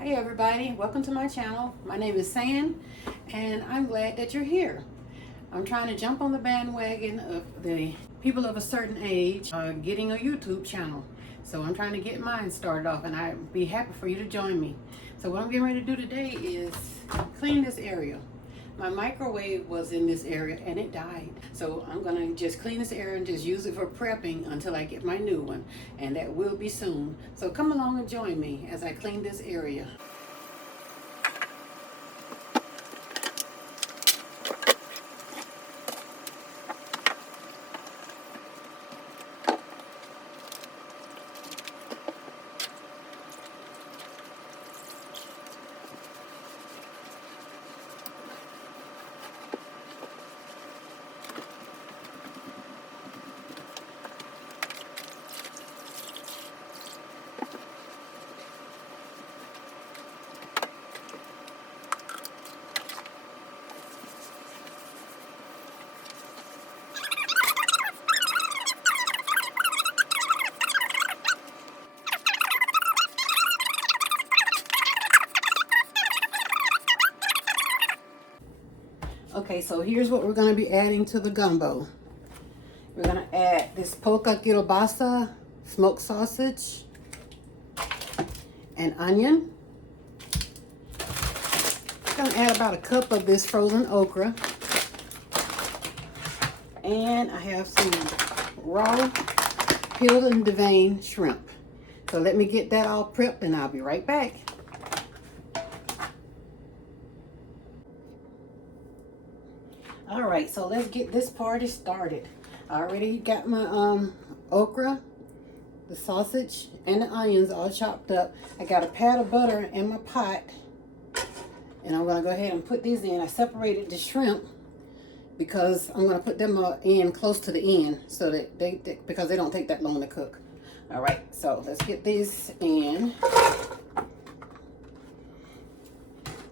Hi everybody, welcome to my channel. My name is San and I'm glad that you're here. I'm trying to jump on the bandwagon of the people of a certain age getting a YouTube channel. So I'm trying to get mine started off and I'd be happy for you to join me. So what I'm getting ready to do today is clean this area. My microwave was in this area and it died. So I'm gonna just clean this area and just use it for prepping until I get my new one. And that will be soon. So come along and join me as I clean this area. Okay, so here's what we're going to be adding to the gumbo. We're going to add this polka kielbasa, smoked sausage, and onion. I'm going to add about a cup of this frozen okra. And I have some raw peeled and deveined shrimp. So let me get that all prepped and I'll be right back. All right, so let's get this party started. I already got my okra, the sausage, and the onions all chopped up. I got a pat of butter in my pot, and I'm gonna go ahead and put these in. I separated the shrimp because I'm gonna put them in close to the end, so that because they don't take that long to cook. All right, so let's get these in.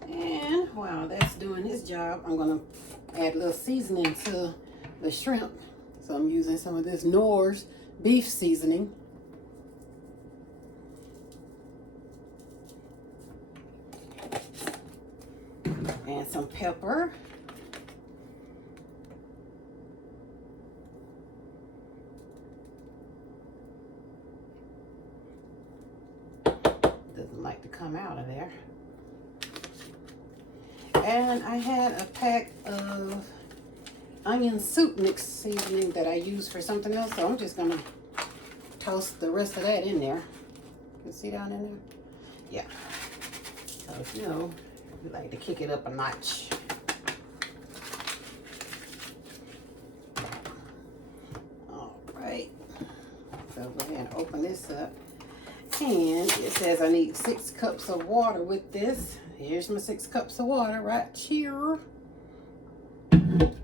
And while that's doing its job, I'm gonna add a little seasoning to the shrimp. So I'm using some of this Knorr's beef seasoning. And some pepper. Doesn't like to come out of there. And I had a pack of onion soup mix seasoning that I use for something else. So I'm just going to toss the rest of that in there. You can see down in there? Yeah. So, you know, we like to kick it up a notch. All right. So go ahead and open this up. And it says I need 6 cups of water with this. Here's my 6 cups of water right here. And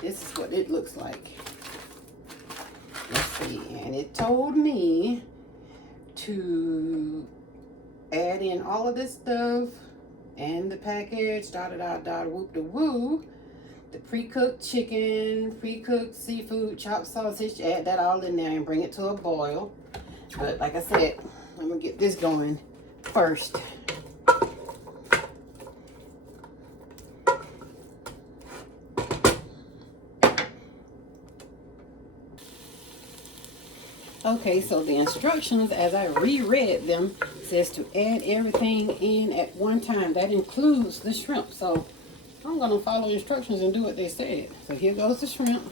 this is what it looks like. Let's see. And it told me to add in all of this stuff and the package, whoop de woo. The pre-cooked chicken, pre-cooked seafood, chopped sausage, add that all in there and bring it to a boil. But like I said, I'm gonna get this going first. Okay, so the instructions, as I reread them, says to add everything in at one time. That includes the shrimp. So I'm gonna follow instructions and do what they said. So here goes the shrimp.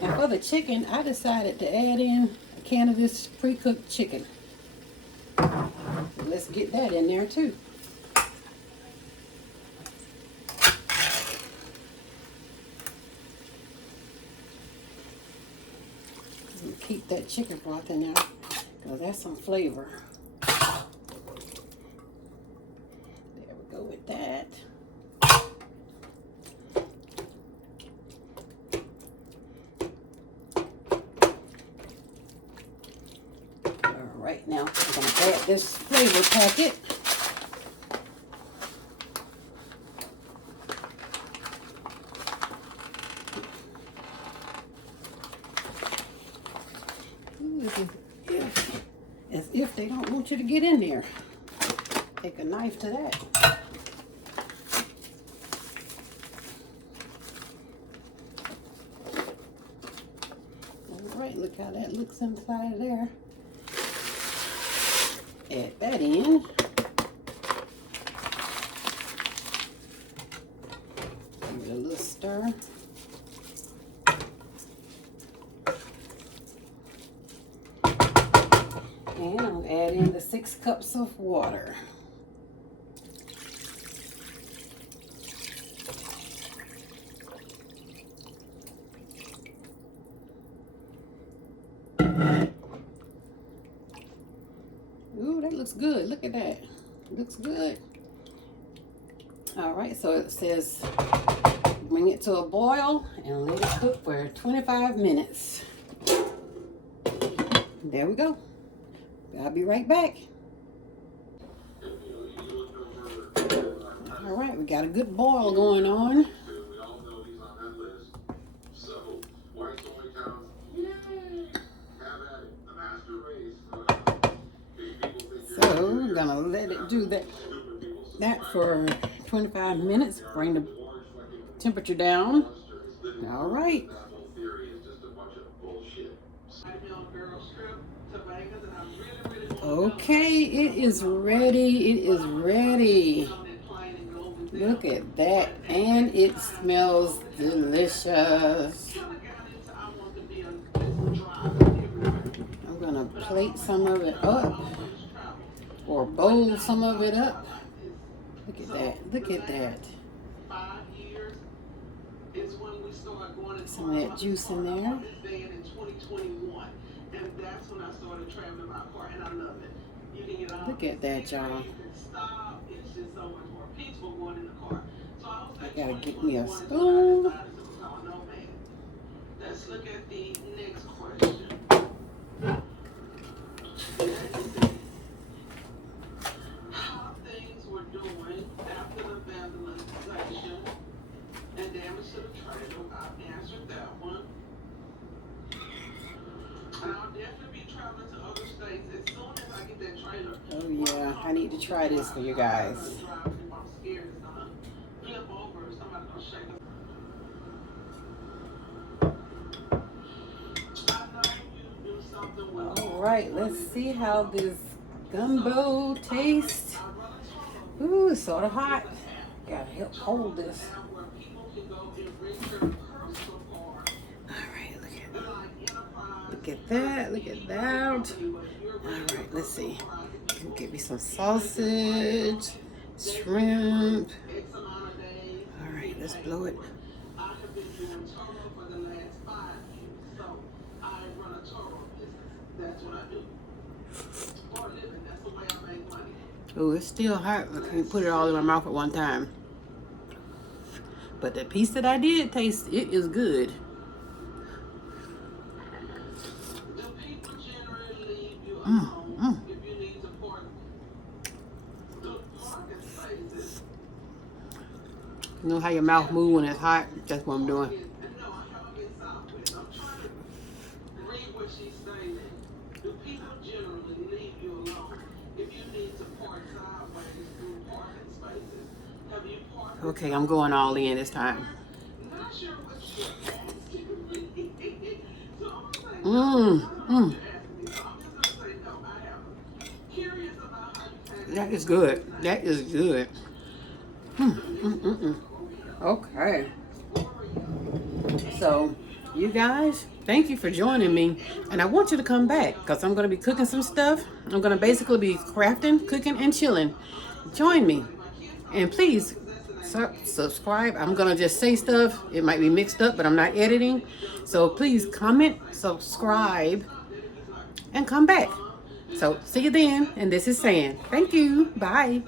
And for the chicken, I decided to add in a can of this pre-cooked chicken. So let's get that in there too. And keep that chicken broth in there because that's some flavor. There we go with that. Right now, I'm going to add this flavor packet. want you to get in there. Take a knife to that. All right, look how that looks inside of there. Add that in. Give it a little stir. And I'll add in the 6 cups of water. Ooh, that looks good. Look at that. Looks good. All right, so it says bring it to a boil and let it cook for 25 minutes. There we go. I'll be right back. All right, we got a good boil going on. So I'm gonna let it do that for 25 minutes. Bring the temperature down. All right. Okay, it is ready. It is ready. Look at that. And it smells delicious. I'm gonna plate some of it up or bowl some of it up. Look at that. Look at that. Some of that juice in there. Look at that, y'all. I gotta get me a spoon. Let's look at the next question. How things were doing after the vandalization and damage to the trailer. I've answered that one. And I'll definitely be traveling to other states as soon as I get that trailer. Oh yeah, I need to try this for you guys. I'm scared it's gonna flip over or somebody's gonna shake us. All right, let's see how this gumbo tastes. Ooh, it's sort of hot. Gotta help hold this. Look at that, look at that. All right, let's see. Get me some sausage, shrimp. All right, let's blow it. Oh, it's still hot. I can't put it all in my mouth at one time. But the piece that I did taste, it is good. You know how your mouth moves when it's hot? That's what I'm doing. Okay, I'm going all in this time. That is good. That is good. Okay. So, you guys, thank you for joining me. And I want you to come back because I'm going to be cooking some stuff. I'm going to basically be crafting, cooking, and chilling. Join me. And please, subscribe. I'm going to just say stuff. It might be mixed up, but I'm not editing. So please comment, subscribe, and come back. So see you then. And this is San. Thank you. Bye.